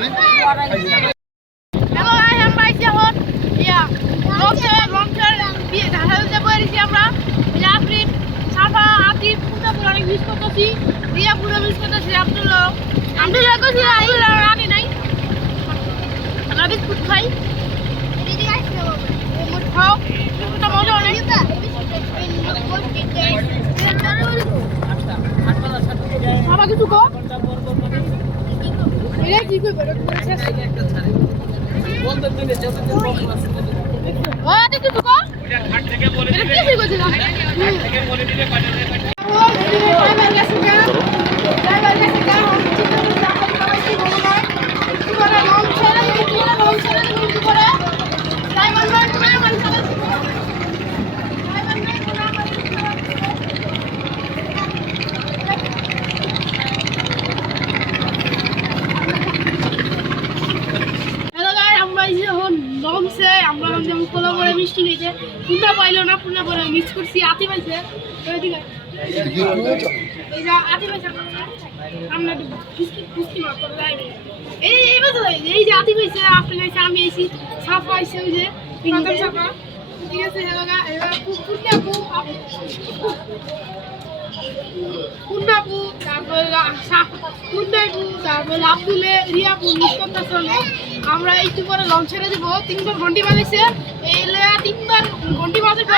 Hello guys, আমরা আইছি এখন লঞ্চের ঢাকা দিতে পেরেছি আমরা। আফরিন, সাফা, আতিফ, পুরো অনেক মিস করতেছি। রিয়া পুরো মিস করতেছি। আব্দুল্লাহ করছি, আব্দুল্লাহ রানি নাই। আমরা বিস্কুট খাই, খাও, বিস্কুটটা মজা অনেক। বাবা কিছু কো এটা কি কই বড় বলেছে বলতে দিলে যতদিন বকবাস ও আতে কিছু কো এটা ঘাট থেকে বলে দিলে এটা কি কইছিস ঘাট থেকে বলে দিলে পাটা যায় ড্রাইভার কাছে গা চিন্তা করতে আপনি সবাই কি বলবো কি করে নাম ছেড়ে দিবি কি না নাম ছেড়ে দিবি কি করে ড্রাইভার ভাই তুমি আমার সাথে লঞ্চে আমরা যেমন খোলা করে মিষ্টি খেয়েছে পুনা পাইলো না, পুনা করে মিস করছি। আতি পাইছে এই যে আতি পাইছে আমরা বিস্কিট মাত্র যাইনি এই যে আতি পাইছে আপনি পাইছে আমি আইছি সাফা আইছে ওই যে প্রথম সাফা ঠিক আছে। পুন্নাপু তারপরে তারপরে আব্দুলে রিয়াপু মিস করতেছে অনেক। আমরা একটু পরে লঞ্চ ছেড়ে দেবো। 3বার ঘন্টি বাজাইছে, এই তিনবার ঘন্টি বাজাবে